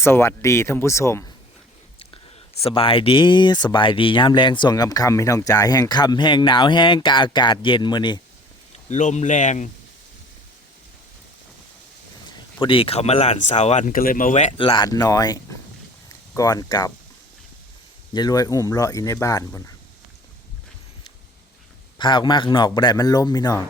สวัสดีท่านผู้ชมสบายดียามแรงส่วงคำพี่น้องจ๋าแห้งคำแห้งหนาวแห้งกะอากาศเย็นมื้อนี้ลมแรงพอดีเขามาหลานสาววันก็เลยมาแวะหลานน้อยก่อนกลับอย่ารวยอุ้มเลาะอยู่ในบ้านพุ่นพาออกมาข้างนอกบ่ได้มันล้มพี่น้อง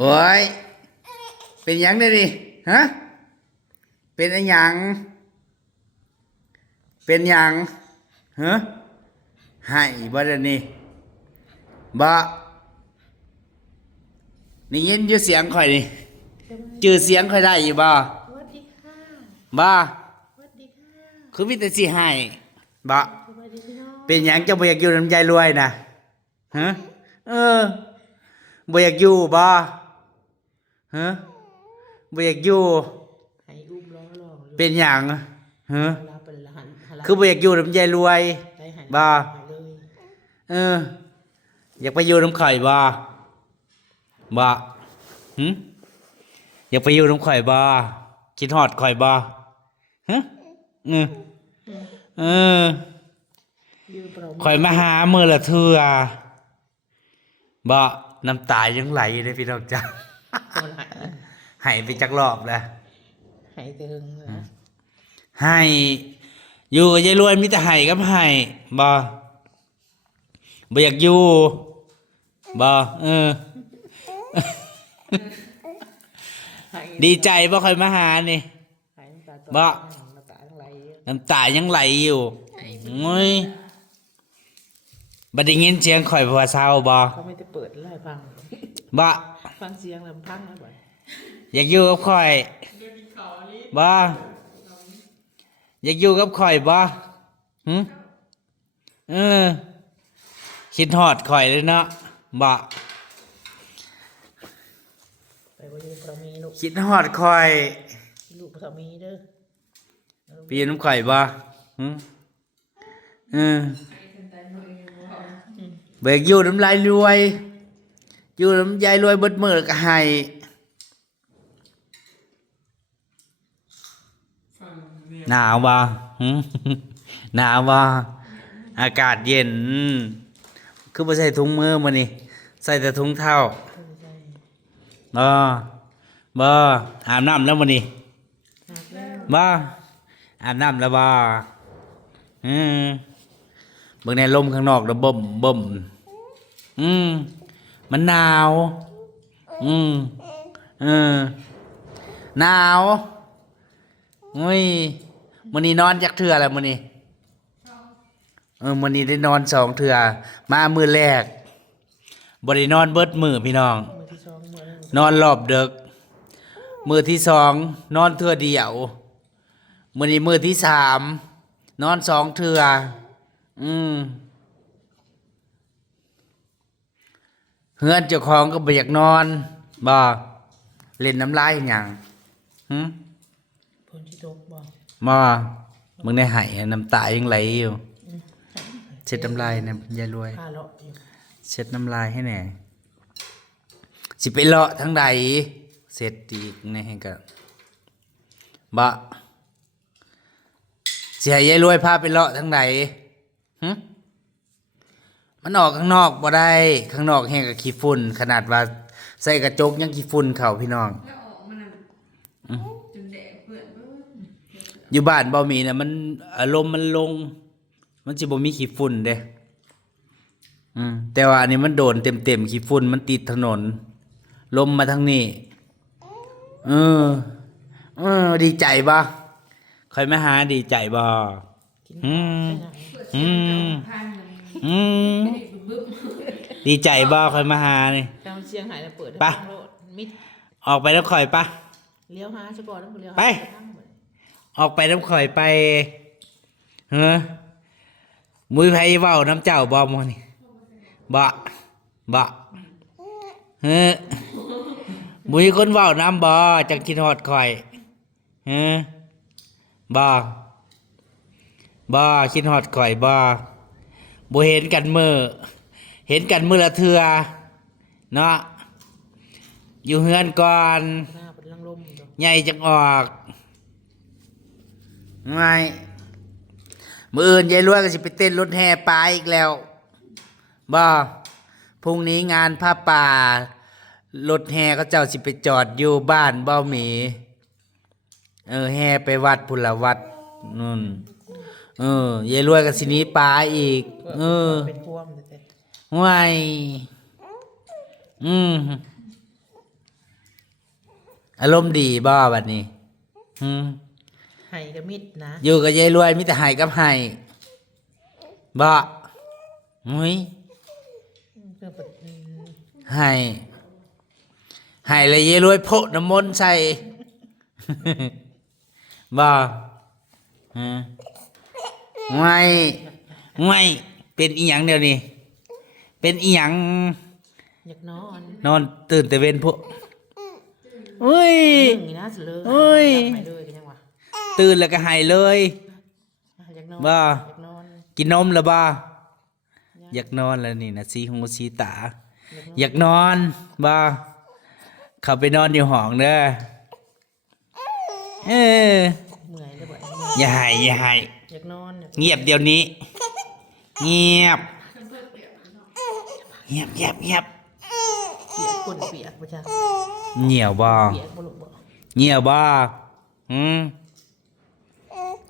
โอ้ยเป็นหยังได้ดิฮะเป็นอะไรหยังเป็นหยังฮะให้บ่ได้นี่บ่นี่ยินอยู่เสียงข่อยนี่จื้อเสียงข่อยได้อยู่บ่สวัสดีค่ะบ่ สวัสดีค่ะ คือมีแต่สิให้บ่ สวัสดีพี่น้อง เป็นหยังเจ้าบ่อยากอยู่นำยายรวยนะฮะบ่อยากอยู่บ่ฮะบ่อยากอยู่ให้อุ้มร้องร้อง เป็นหยังฮะ ลาเป็นละหัน คือบ่อยากอยู่นำยายรวยบ่เลยอยากไปอยู่นำข่อยบ่บ่หึอยากไปอยู่นำข่อยบ่คิดฮอดข่อยบ่ฮะเออข่อยมาหามื้อละเทื่อบ่น้ำตายังไหลอยู่เลยพี่น้องจ้าให้ไปจักรอบแล้ว ให้เติงนะ ให้อยู่กับยายรวยมีแต่ให้กับให้บ่อยากอยู่บ่ดีใจบ่ค่อยมาหานี่บ่น้ำตายังไหลอยู่โอ้ยบ่ได้ยินเสียงข่อยเพราะว่าเศร้าบ่ เขาไม่ได้เปิดไล่ฟัง บ่ ฟังเสียงลำพังนะบ่อย อยากอยู่กับข่อยบ่อยากอยู่กับข่อยบ่หึคิดฮอดข่อยเลยเนาะบ่ไปว่าอยู่ประมีลูก คิดฮอดข่อย ลูกประมีเด้อ พี่น้ำข่อยบ่หึเบิกอยู่น้ำลายรวยอยู่น้ำยายรวยเบิดมือก็ให้หนาวบ่หนาวบ่อากาศเย็นคือบ่ใส่ถุงมือมื้อนี้ใส่แต่ถุงเท้าบ่อาบน้ำแล้วมื้อนี้บ่อาบน้ำแล้วบ่เบิ่งในลมข้างนอกแล้วบ่มมันหนาวหนาวอุ้ยมื้อนี้นอนจักเทื่อแล้วมื้อนี้มื้อนี้ได้นอน2เทื่อมามื้อแรกบ่ได้นอนเบิดมื้อพี่น้อง มือที่สองมือน อนรอบดึกมื้อที่2นอนเทื่อเดียวมื้อนี้มื้อที่3นอน2เทื่อเฮือนเจ้าของก็บ่อยากนอนบ่เล่นน้ำลายหยังหึ ผลที่ตกบ่ บ่มึงได้หายน้ำตายังไหลอยู่เช็ดน้ำลายนะยายรวย ผ้าเลาะอยู่ เช็ดน้ำลายให้แหน่สิไปเลาะทั้งใดเสร็จอีกนี่ให้ก็บ่สิให้ยายรวยพาไปเลาะทั้งใดหึมันออกข้างนอกบ่ได้ข้างนอกแห้งกับขี้ฝุ่นขนาดว่าใส่กระจกยังขี้ฝุ่นเข้าพี่น้องอยู่บ้านบ่มีน่ะมันอารมณ์มันลงมันสิบ่มีขี้ฝุ่นเด้แต่ว่าอันนี้มันโดนเต็มขี้ฝุ่นมันติดถนนลมมาทางนี้ดีใจบ่ค่อยมาหาดีใจบ่ดีใจบ่ค่อยมาหานี่ กำเสียงหายแล้วเปิด ไป มิด ออกไปแล้วค่อยปะ เลี้ยวหาซะก่อนแล้วเลี้ยว ไป ออกไปน้ำข่อยไปมุ้ยไผเว้าน้ำเจ้าบ่มื้อนี่ บ่บ่เฮ้บุยคนเว้าน้ำบ่จังคิดฮอดข่อยเฮ้บ่บ่คิดฮอดข่อยบ่บ่เห็นกันมื้อเห็นกันมื้อละเทื่อเนาะอยู่เฮือนก่อน หน้าเป็นลังลมอยู่ ใหญ่จังออกไม่มื้ออื่นยายรวยก็สิไปเต้นรถแห่ปลาอีกแล้วบ่พรุ่งนี้งานผ้าป่ารถแห่เขาเจ้าสิไปจอดอยู่บ้านเบ้าหมีแห่ไปวัดพุนละวัดนู่นยายรวยก็สิหนี้ปลาอีกเป็นพวมแต่ ห่วยอารมณ์ดีบ่บัดนี้ไห้กับมิดนะ อยู่กับยายรวยมีแต่ไห้กับไห้บ่มุ้ย เพื่อเป็น ไห้ไห้เลยยายรวยโพะน้ำมนต์ใส่ บ่ไม่เป็นอีหยังเดี๋ยวนี้เป็นอีหยัง อยากนอน นอนตื่นแต่เว้นพวกอุ้ย นี่นะสิเลย โอ้ย อยากไปเลยกันยังวะ ตื่นแล้วก็ไห้เลย อยากนอน บ่ อยากนอน กินนมแล้วบ่อยากนอนแล้วนี่นะสีหูสีตา อยากนอนบ่เข้าไปนอนอยู่ห้องเด้อเมื่อยเลยบ่ อย่าให้อยากนอน เงียบเดี๋ยวนี้ เงียบเงียบเงียบเงียบ เปียกคนเปียกประชา เงียบบ่ เปียกบ่ลูกบ่ เงียบบ่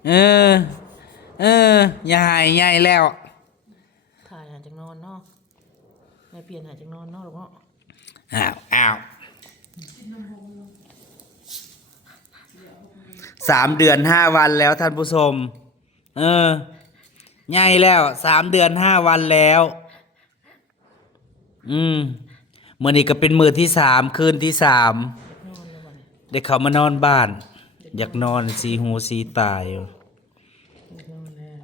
เอออย่าให้ใหญ่แล้ว ถ่ายหาจากนอนเนาะไม่เปลี่ยนหาจากนอนเนาะลูกเนาะ อ้าว3 เดือน 5 วันแล้วท่านผู้ชมใหญ่แล้ว3 เดือน 5 วันแล้วมื้อนี้ก็เป็นมื้อที่3คืนที่3 นอนแล้วบ่เนี่ย ได้เข้ามานอนบ้าน อยากนอนสีหูสีตาอยู่ นอนแล้ว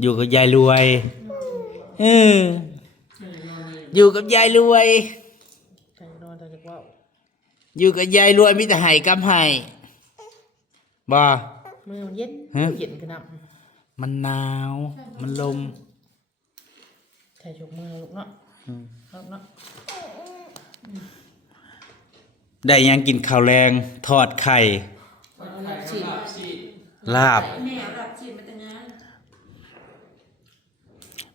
อยู่กับยายรวยอยู่กับยายรวย ใจนอนแต่จะว่า อยู่กับยายรวยมีแต่ไห้กับไห้บ่ มือมันเย็นเย็นกันนะ มันหนาวมันลม ใส่ชกมือลูกเนาะลูกเนาะ ได้ยังกินข้าวแรงทอดไข่ ฉีด ลาบ แม่รับฉีดมาแต่งงาน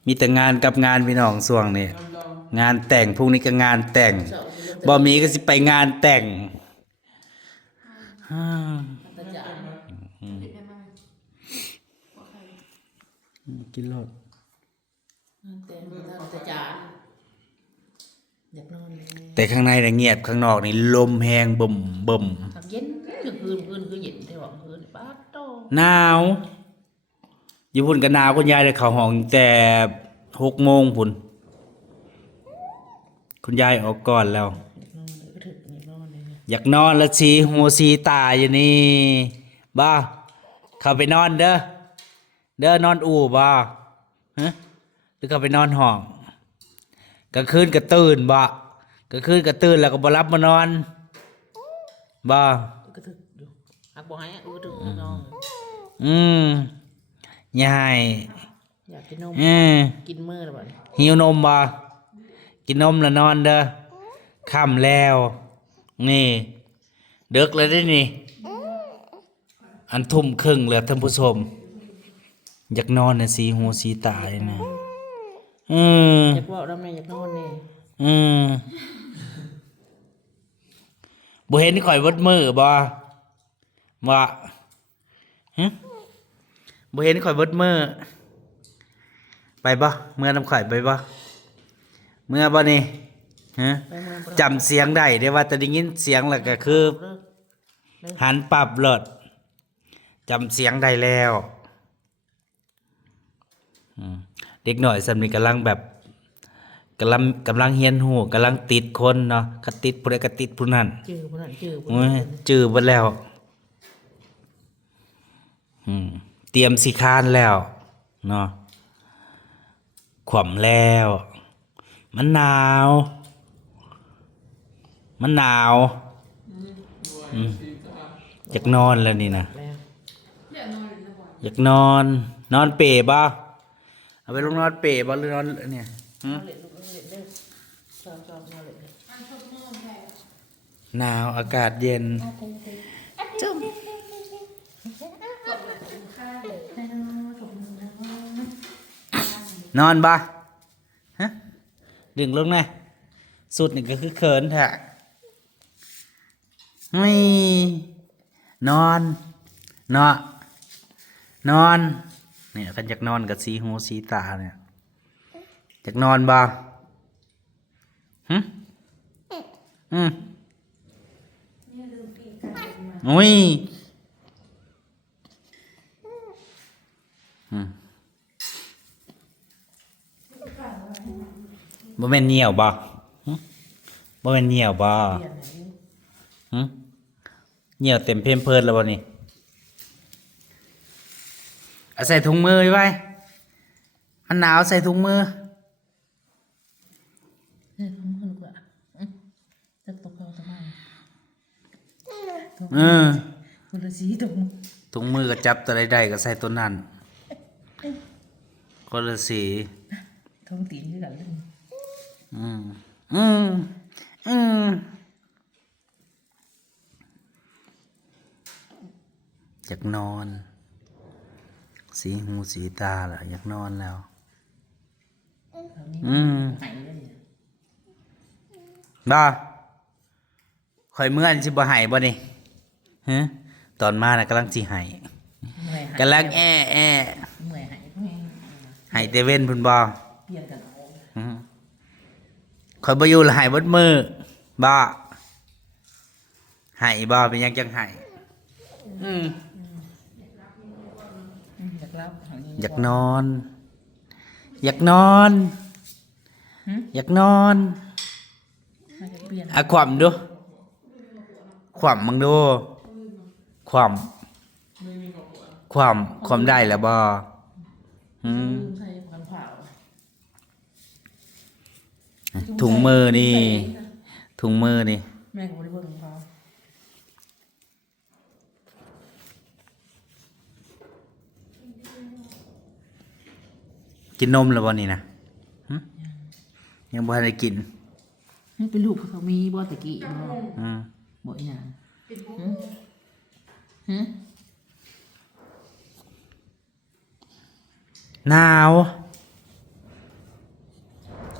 มีแต่งานกับงานพี่น้องส่วงนี่งานแต่งพรุ่งนี้ก็งานแต่งบ่มีก็สิไปงานแต่ง ตาจ๋า กินรส แต่ตาจ๋าอยากนอน แต่ข้างในน่ะเงียบข้างนอกนี่ลมแห้งบ่มบ่ม ทำเย็นคืนคือเย็นแต่ว่าคืนป้าโต หนาวอยู่พุ่นก็หนาวคุณยายได้เข้าห้องแต่6 โมงพุ่นคุณยายออกก่อนแล้ว ก็ถึกนอนเลย อยากนอนแล้วสีหูสีตาอยู่นี่บ้าเข้าไปนอนเด้อนอนอู่บ้าฮะหรือเข้าไปนอนห้องกลางคืนก็ตื่นบ่กลางคืนก็ตื่นแล้วก็บ่รับมานอนบ่ ก็ถึกอยู่อักบอกให้ถึกนอน ยาย อยากกินนม กินมื้อแล้วบ่ หิวนมบ่กินนมแล้วนอนเด้อค่ำแล้วนี่ดึกแล้วเด้นี่อันทุ่มครึ่งแล้วท่านผู้ชมอยากนอนน่ะสีหูสีตาเลยนะอยากบอกแล้วแม่อยากนอนนี่ บ่เห็นข่อยเบิดมือบ่ว่าบ่เห็นข่อยเบิดมือไปบ่เมื่อนำข่อยไปบ่เมื่อบ่นี่ไปเมือง จำเสียงได้เด้ว่าแต่ได้ยินเสียงแล้วก็คือหันปรับเลิศจำเสียงได้แล้วเด็กหน่อยสำนึกกำลังแบบกำลังเฮียนหูกำลังติดคนเนาะก็ติดผู้ใดก็ติดผู้นั้น จื้อผู้นั้นจื้อผู้ โอ้ นี้ ยจื้อเบิดแล้วเตรียมสิคร้านแล้วเนาะขวำแล้ว มันหนาวอยากนอนแล้วนี่นะ แล้ว อยากนอนนอนเปรบ่เอาไปลงนอนเปรบ่หรือนอนเนี่ย เอาเล็ดลูกเอาเล็ดเด้อชอบเอาเล็ดเด้อ หนาวอากาศเย็นนอนบ่ฮะดึงลงแน่สุดนี่ก็คือเขินแท้ไม่นอนเนาะนอนเนี่ยคันอยากนอนกับสีหูสีตาเนี่ยอยากนอนบ่หึอุ้ยบ่แม่นเหนียวบ่หึบ่แม่นเหนียวบ่ เปลี่ยนไหน หึเหนียวเต็มเพมเพิร์ดแล้วบ่นี่เอาใส่ถุงมือไว้มันหนาวใส่ถุงมือ ของมึงลูกอะจะตกเอาทำไม คนละสีตรง ถุงมือก็จับตัวใดๆก็ใส่ตัวนั้นคนละสี ท้องตีนด้วยกันเลย อืมอืมอืมอยากนอน สีหูสีตาล่ะอยากนอนแล้ว หายแล้วเนี่ย บ่ข่อยเมื่อนสิบ่ให้บ่นี่ฮะตอนมาน่ะกำลังสิให้ เมื่อยหาย กำลังแอ้ เมื่อยหายเมื่อย ให้แต่เว้นพุ่นบ่ เปลี่ยนกันเอา ข่อยบ่อยู่ละให้เบิดมือบ่ให้บ่เป็นหยังจังให้อืม อยากรับหาง อยากนอน อยากนอน อยากนอน เปลี่ยน อ่ะขวำดูขวำมึงดูขวำได้แล้วบ่ใส่ผันเผา ถุงมือนี่ถุงมือนี่ แม่ก็บริเวณของเขา กินนมแล้วบ่นี่นะหึยังบ่ทันได้กิน ให้เป็นลูกเขามีบ่ตะกี้บ่ อืม บ่อีหยังฮะ หนาว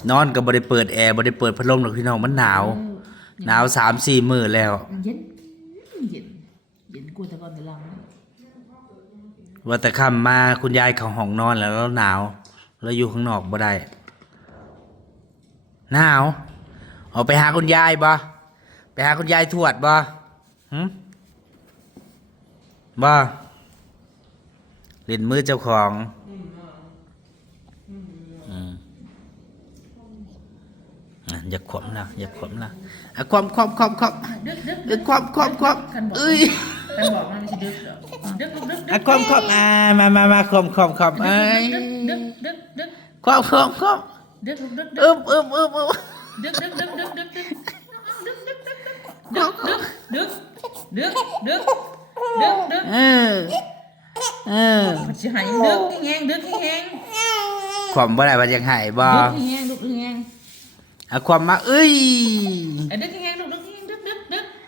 นอนก็บ่ได้เปิดแอร์บ่ได้เปิดพัดลมหรอกพี่น้องมันหนาว หนาว 3-4 มื้อแล้ว เย็นเย็นเย็นกว่าแต่ก่อนแต่หลัง ว่าแต่ค่ำมาคุณยายเข้าห้องนอนแล้วแล้วหนาว แล้วอยู่ข้างนอกบ่ได้หนาวออกไปหาคุณยายบ่ไปหาคุณยายทวดบ่หึบ่เล่นมือเจ้าของอย่าขวมนะอย่าขวมนะอ่ะขวมดึกขวมเอ้ย กันบอกมันไม่ใช่ดึกหรอกดึกลูกดึก อ่ะขวมมาขวมเอ้ย ดึก ขวม ดึกลูกดึก อึบ ดึกเออ มันจะหายดึกแห้งดึกแห้ง ขวมบ่ได้ว่ายังหายบ่ ดึกแห้งอ่ะขวมมาเอ้ย ดึกแห้ง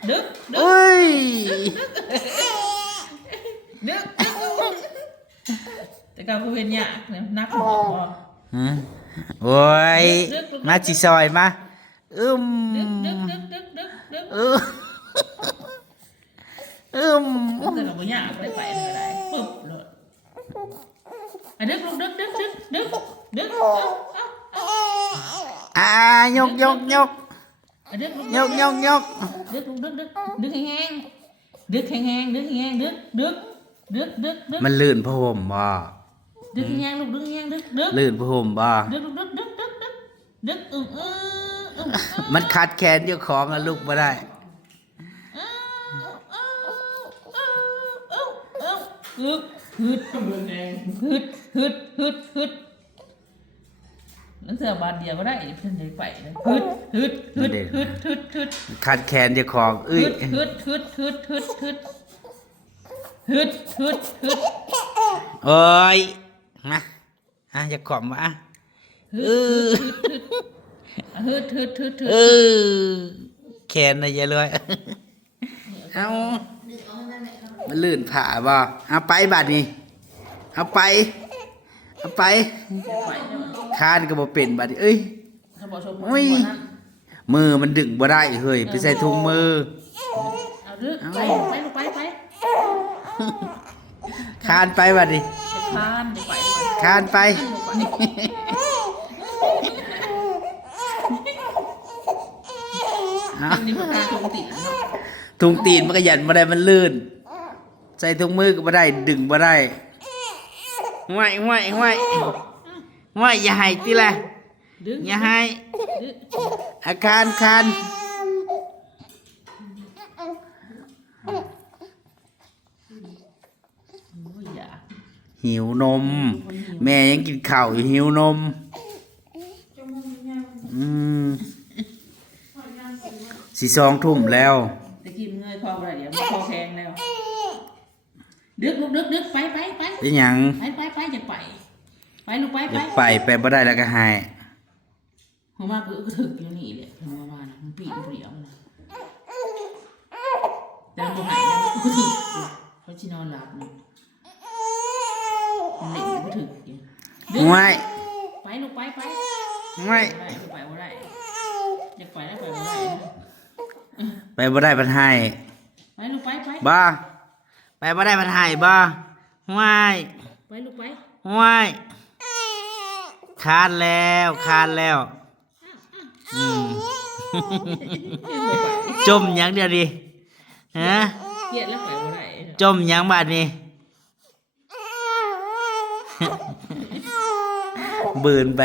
ดึก เอ้ย ดึกแต่ก็เป็นยากนะนักหมอ โอ้ยมาจิซอยมาอึม ดึก อึม แต่ก็ไม่ยากไปได้ปึ๊บเลยดึกลูกดึก ยก ดึกลูก ดึก ดึกแห้งดึก มันลื่นพะห่มบ่ ดึกแห้งลูกดึกแห้งดึก ลื่นพะห่มบ่ ดึกมันคัดแขนเจ้าของอะลูกบ่ได้ฮึด มันเสือบาทเดียวก็ได้เพิ่นจะไปเลยฮึดฮึดฮึดฮึดฮึดฮึด คัดแขนเจ้าของเอ้ย ฮึดฮึดฮึดฮึดฮึดฮึดฮึดฮึด โอ้ยมาจะขอมมาเออ ฮึดฮึดฮึดฮึด เออแขนนะยายเลยเอามันลื่นผ่าบ่เอาไปบัดนี้เอาไปคานก็บ่เป็นบัดนี้เอ้ย เขาบอกชม อุ้ยมือมันดึงบ่ได้เฮ้ยไปใส่ถุงมือ เอาดึกไปลูกไป คานไปบัดนี้ จะคานจะไป คานไปเอา อันนี้มันคานตรงติดเนาะ ถุงตีนมันก็ยันบ่ได้มันลื่น ใส่ถุงมือก็บ่ได้ดึงบ่ได้ห้วยอย่าให้ติล่ะ ดึง อย่าให้ ดึง อาการคัน โอ้ยอย่า หิวนม แม่ยังกินข้าวอยู่หิวนมอืมสิ2 ทุ่มแล้ว ตะกี้มึงเงยคออะไรเดี๋ยวมึงคอแข็งแล้วดึกลูกดึกไป เป็นหยัง ไปจะไปลูกไป อยากไปบ่ได้แล้วก็หาย หัวมาก็ถึกอยู่นี่แหละหัวมานะมันปีนเปรี้ยวนะแต่มันหายแล้วก็ถึกเขาชินอนหลับนะมันเหน็บก็ถึกอยู่ ห้วย ไปลูกไป ห้วย ไปว่าได้อยากไปแล้วไปว่าได้ ไปบ่ได้มันหาย ไปลูกไป บ่ไปบ่ได้มันหายบ่ห้วย ไปลูกไป ห้วยคานแล้วอืม จมหยังเดียวดิฮะ เครียดแล้วไปว่าได้ จมหยังบาดนี้ บืนไป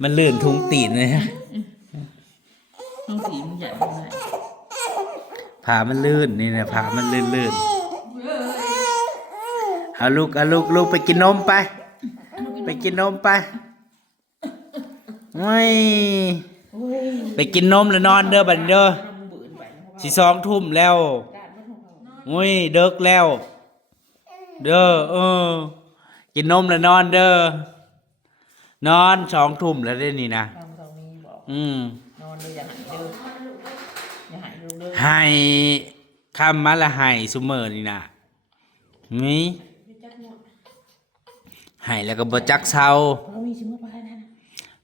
มันลื่นทุงตีนเลยฮะ น้องสีมันใหญ่ว่าได้ ผามันลื่นนี่นะผามันลื่นเอาลูกไปกินนมไป ไปกินนมไปโอ้ยไปกินนมแล้วนอนเด้อบัดนี้เด้อสิ2 ทุ่มแล้วโอ้ยเดึกแล้ว เด้อกินนมแล้วนอนเด้อนอน2 ทุ่มแล้วได้นี่นะ ทางมีบอก นอนเลยอย่าหายเด้ออย่าหายเด้อ ให้คำมาละให้ซุมื้อนี่นะนี่ให้แล้วก็บ่จักเซา เรามีชิมว่าไปนะ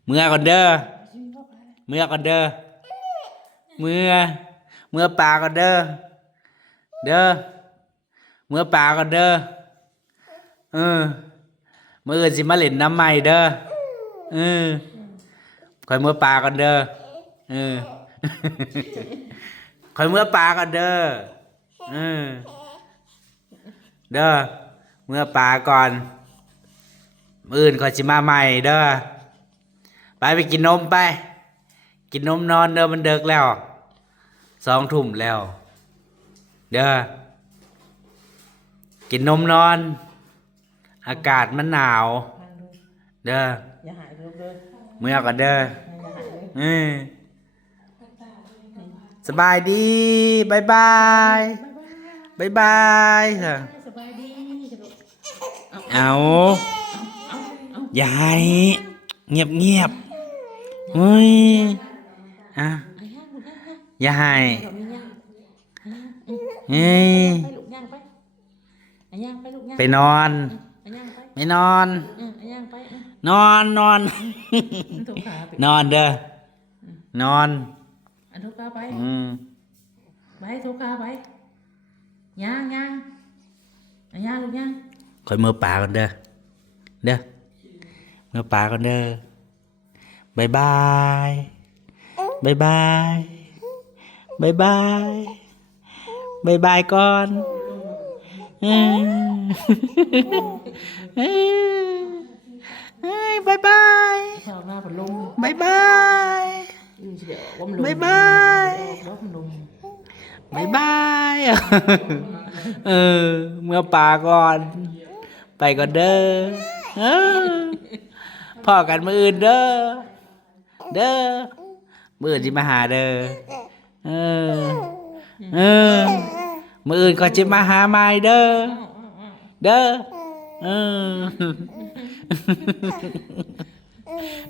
เมื่อก่อนเด้อ ชิมว่าไป เมื่อก่อนเด้อเมื่อปลาก่อนเด้อเด้อเมื่อปลาก่อนเด้อมื้ออื่นสิมาเล่นน้ำใหม่เด้อค่อยเมื่อปลาก่อนเด้อค่อยเมื่อปลาก่อนเด้อเด้อเมื่อปลาก่อนมื้ออื่นค่อยสิมาใหม่เด้อไปกินนมไป กินนมนอนเด้อมันเดึกแล้ว2 ทุ่มแล้ว เด้อกินนมนอน อากาศมันหนาว เด้อ อย่าหายเด้อ เมื่อก่อนเด้อ อย่าหายเด้อ สบายดีบายบายเถอะ สบายดีกระโดด เอาอย่าให้เงียบเฮ้ยอ่ะอย่าให้เฮ้ย ไปลูกย่างไปย่างไปลูกย่าง ไปนอน ย่างไป ไม่นอน ย่างไป นอน ถูกขาไป นอนเด้อ นอน อันถูกขาไป ไปถูกขาไปย่างย่างลูกย่าง คอยมือปลากันเด้อ เด้อมือปลากันเด้อบายบายบายบายบายบายบายบายก่อนเฮ้ยบายบาย ชอบหน้าผัดลม บายบาย เดี๋ยวว่ามันลม บายบาย ว่ามันลม บายบาย เมื่อปลาก่อน ไปก่อนเด้อพ่อกันมื้ออื่นเด้อ เด้อมื้ออื่นสิมาหาเด้อเออเออมื้ออื่นก็สิมาหาใหม่เด้อเด้อเออ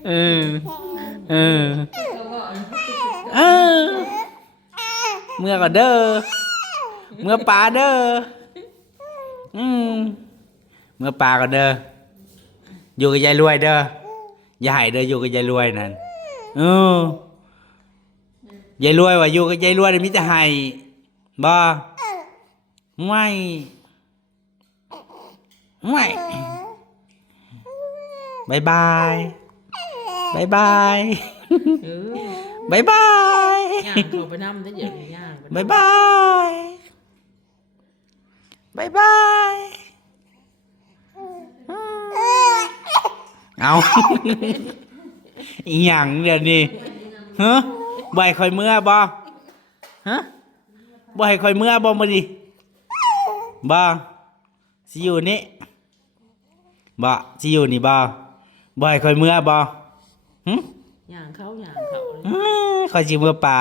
เออเออเออเมื่อก่อนเด้อเมื่อป่าเด้อเมื่อป่าก่อนเด้ออยู่กับยายรวยเด้ออย่าให้เด้ออยู่กับยายรวยนั่นยายรวยว่าอยู่กับยายรวยมีแต่ให้บ่ไม่บายบายบายบาย เออบ ายบาย ย่างเขาไปนำได้เดี๋ยวนี้ย่างไป บายบายบายบายเอา อีหยังเดี๋ยวนี้ฮะบ่ให้คอยเมื่อบ่ฮะบ่ให้คอยเมื่อบ่มาดิบ่สิอยู่นี่บ่สิอยู่นี่บ่บ่ให้คอยเมื่อบ่หึ ย่างเขาเลย คอยสิเมื่อป่า